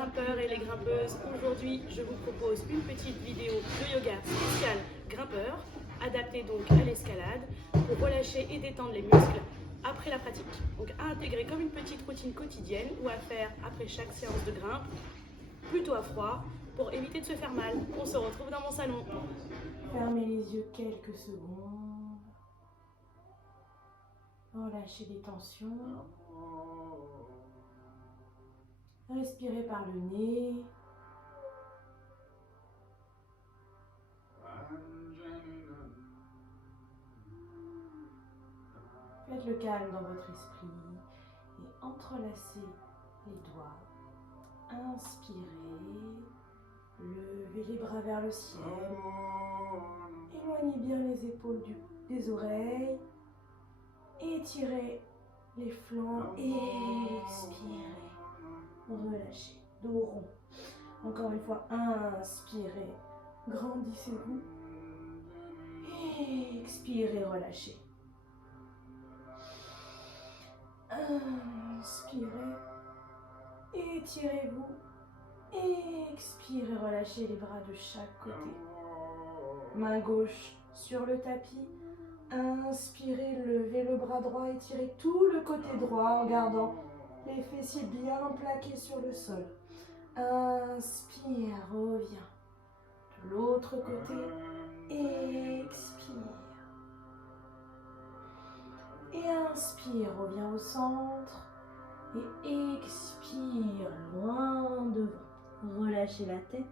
grimpeurs et les grimpeuses, aujourd'hui je vous propose une petite vidéo de yoga spécial grimpeur, adaptée donc à l'escalade, pour relâcher et détendre les muscles après la pratique. Donc à intégrer comme une petite routine quotidienne ou à faire après chaque séance de grimpe, plutôt à froid, pour éviter de se faire mal. On se retrouve dans mon salon. Fermez les yeux quelques secondes. Relâchez les tensions. Respirez par le nez. Faites le calme dans votre esprit et entrelacez les doigts. Inspirez. Levez les bras vers le ciel. Éloignez bien les épaules des oreilles. Étirez les flancs. Expirez. Relâchez. Dos rond. Encore une fois, inspirez. Grandissez-vous. Expirez, relâchez. Inspirez. Étirez-vous. Expirez, relâchez les bras de chaque côté. Main gauche sur le tapis. Inspirez, levez le bras droit, étirez tout le côté droit en gardant les fessiers bien plaqués sur le sol. Inspire, reviens. De l'autre côté, expire. Et inspire, reviens au centre. Et expire, loin devant. Relâchez la tête.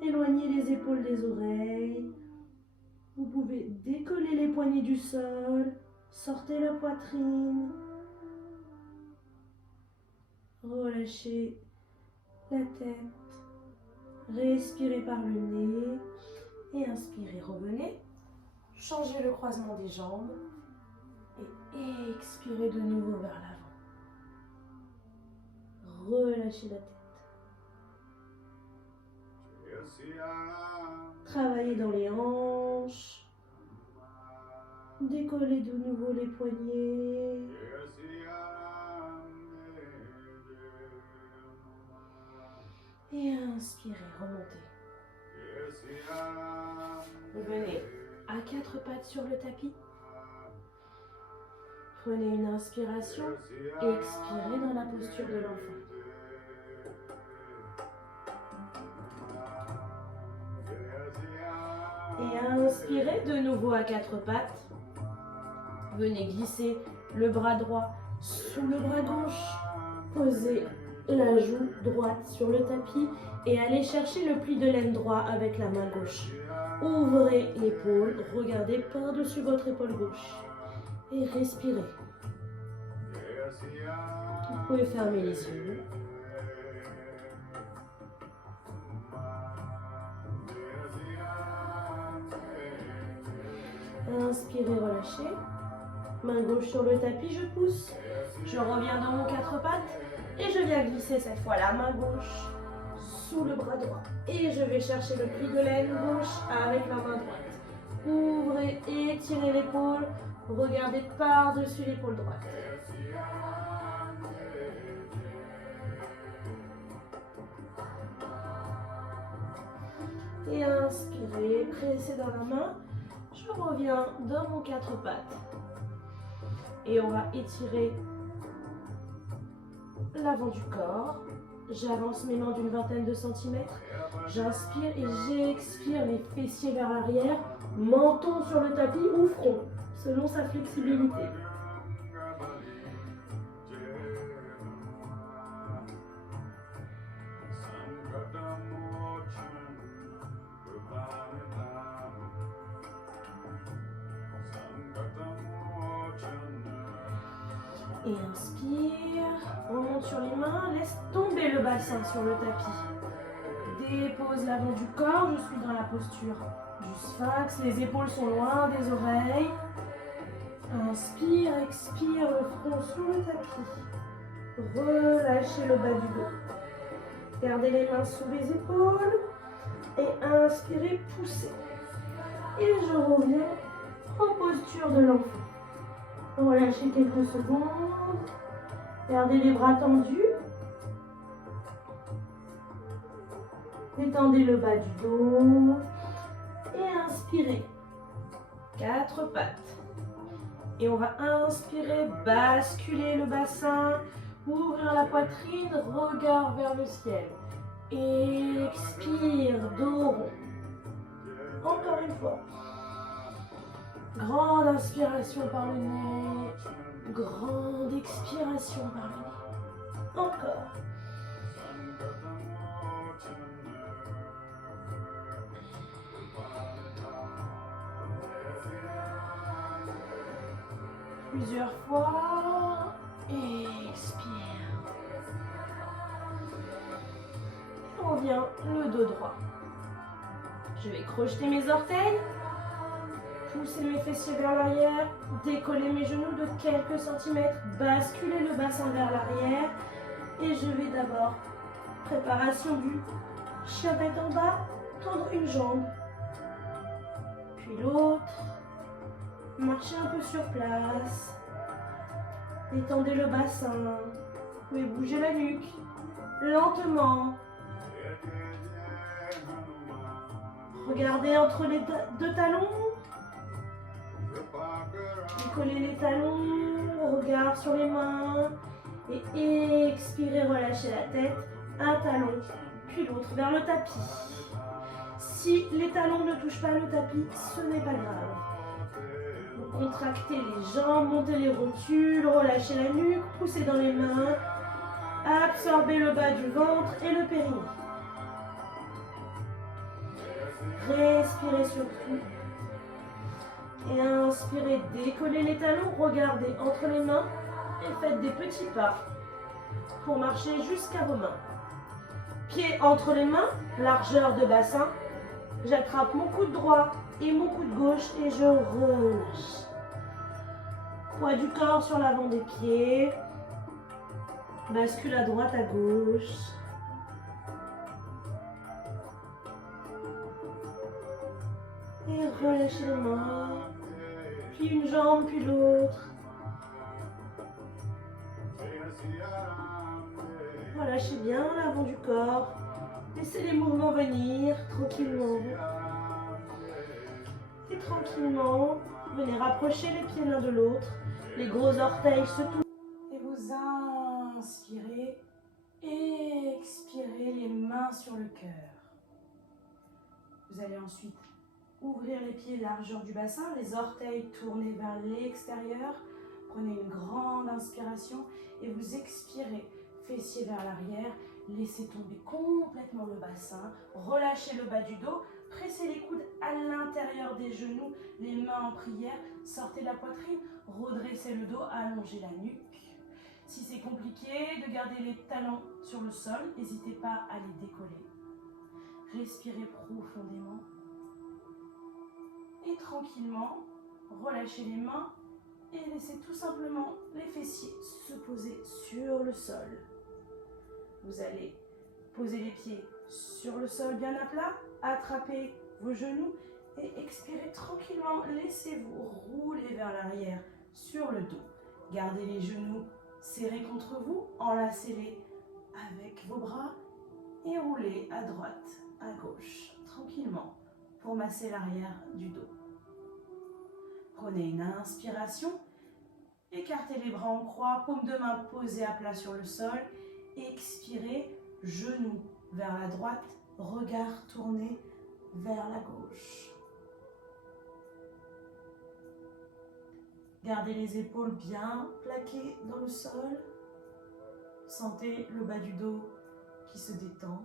Éloignez les épaules des oreilles. Vous pouvez décoller les poignets du sol. Sortez la poitrine. Relâchez la tête. Respirez par le nez. Et inspirez, revenez. Changez le croisement des jambes. Et expirez de nouveau vers l'avant. Relâchez la tête. Travaillez dans les hanches. Décollez de nouveau les poignets. Et inspirez, remontez. Revenez à quatre pattes sur le tapis. Prenez une inspiration et expirez dans la posture de l'enfant. Et inspirez de nouveau à quatre pattes. Venez glisser le bras droit sous le bras gauche. Posez la joue droite sur le tapis et allez chercher le pli de laine droit avec la main gauche. Ouvrez l'épaule, regardez par-dessus votre épaule gauche. Et respirez. Vous pouvez fermer les yeux. Inspirez, relâchez. Main gauche sur le tapis, je pousse. Je reviens dans mon quatre pattes et je viens glisser cette fois la main gauche sous le bras droit. Et je vais chercher le pli de laine gauche avec la main droite. Ouvrez et étirez l'épaule. Regardez par-dessus l'épaule droite. Et inspirez, pressez dans la main. Je reviens dans mon quatre pattes. Et on va étirer l'avant du corps. J'avance mes mains d'une vingtaine de centimètres. J'inspire et j'expire les fessiers vers l'arrière. Menton sur le tapis ou front, selon sa flexibilité. Et inspire, remonte sur les mains, laisse tomber le bassin sur le tapis. Dépose l'avant du corps, je suis dans la posture du sphinx, les épaules sont loin des oreilles. Inspire, expire, le front sur le tapis. Relâchez le bas du dos. Gardez les mains sous les épaules et inspirez, poussez. Et je reviens en posture de l'enfant. Relâchez quelques secondes. Gardez les bras tendus. Détendez le bas du dos. Et inspirez. 4 pattes. Et on va inspirer, basculer le bassin, ouvrir la poitrine, regard vers le ciel. Expire, dos rond. Encore une fois. Grande inspiration par le nez. Grande expiration par le nez. Encore. Plusieurs fois. Expire. On vient le dos droit. Je vais crocheter mes orteils. Pousser mes fessiers vers l'arrière. Décoller mes genoux de quelques centimètres. Basculer le bassin vers l'arrière. Et je vais d'abord, préparation du chien tête en bas, tendre une jambe. Puis l'autre. Marchez un peu sur place. Détendez le bassin. Vous pouvez bouger la nuque. Lentement. Regardez entre les deux talons. Décollez les talons. Regard sur les mains. Et expirez, relâchez la tête. Un talon, puis l'autre vers le tapis. Si les talons ne touchent pas le tapis, ce n'est pas grave. Vous contractez les jambes, montez les rotules, relâchez la nuque, poussez dans les mains. Absorbez le bas du ventre et le périnée. Respirez surtout. Et inspirez, décollez les talons, regardez entre les mains et faites des petits pas pour marcher jusqu'à vos mains. Pieds entre les mains, largeur de bassin. J'attrape mon coude droit et mon coude gauche et je relâche. Poids du corps sur l'avant des pieds. Bascule à droite, à gauche. Et relâchez les mains. Puis une jambe, puis l'autre. Relâchez bien l'avant du corps. Laissez les mouvements venir tranquillement. Et tranquillement, venez rapprocher les pieds l'un de l'autre. Les gros orteils se touchent. Et vous inspirez. Expirez les mains sur le cœur. Vous allez ensuite ouvrir les pieds largeur du bassin, les orteils tournés vers l'extérieur. Prenez une grande inspiration et vous expirez, fessiers vers l'arrière. Laissez tomber complètement le bassin. Relâchez le bas du dos. Pressez les coudes à l'intérieur des genoux, les mains en prière. Sortez la poitrine, redressez le dos, allongez la nuque. Si c'est compliqué de garder les talons sur le sol, n'hésitez pas à les décoller. Respirez profondément. Et tranquillement, relâchez les mains et laissez tout simplement les fessiers se poser sur le sol. Vous allez poser les pieds sur le sol bien à plat, attrapez vos genoux et expirez tranquillement. Laissez-vous rouler vers l'arrière sur le dos. Gardez les genoux serrés contre vous, enlacez-les avec vos bras et roulez à droite, à gauche, tranquillement pour masser l'arrière du dos. Prenez une inspiration, écartez les bras en croix, paume de main posée à plat sur le sol. Expirez, genoux vers la droite, regard tourné vers la gauche. Gardez les épaules bien plaquées dans le sol. Sentez le bas du dos qui se détend.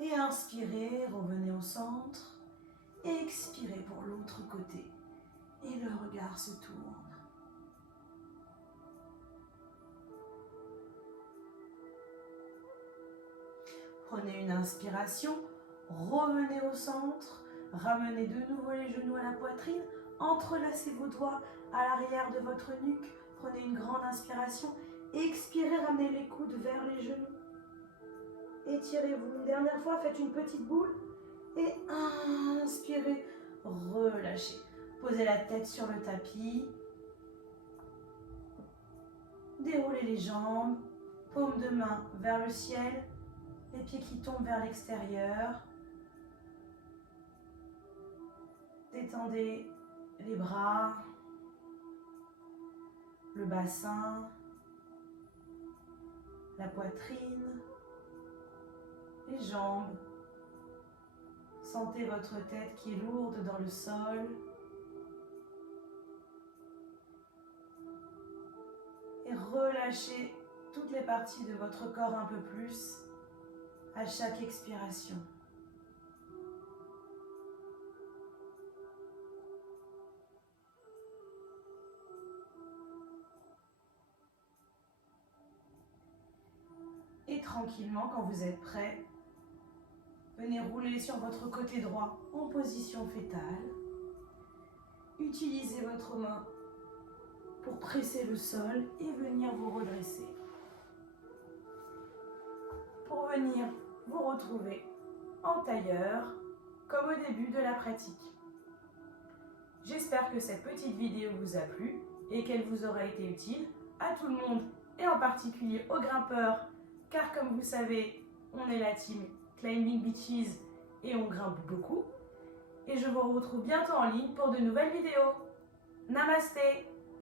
Et inspirez, revenez au centre. Expirez pour l'autre côté. Et le regard se tourne. Prenez une inspiration, revenez au centre, ramenez de nouveau les genoux à la poitrine, entrelacez vos doigts à l'arrière de votre nuque, prenez une grande inspiration, expirez, ramenez les coudes vers les genoux, étirez-vous une dernière fois, faites une petite boule et inspirez, relâchez, posez la tête sur le tapis, déroulez les jambes, paume de main vers le ciel, les pieds qui tombent vers l'extérieur. Détendez les bras, le bassin, la poitrine, les jambes. Sentez votre tête qui est lourde dans le sol. Et relâchez toutes les parties de votre corps un peu plus à chaque expiration. Et tranquillement, quand vous êtes prêt, venez rouler sur votre côté droit en position fétale. Utilisez votre main pour presser le sol et venir vous redresser. Pour venir vous retrouver en tailleur, comme au début de la pratique. J'espère que cette petite vidéo vous a plu et qu'elle vous aura été utile à tout le monde et en particulier aux grimpeurs, car comme vous savez, on est la team Climbing Beaches et on grimpe beaucoup. Et je vous retrouve bientôt en ligne pour de nouvelles vidéos. Namasté!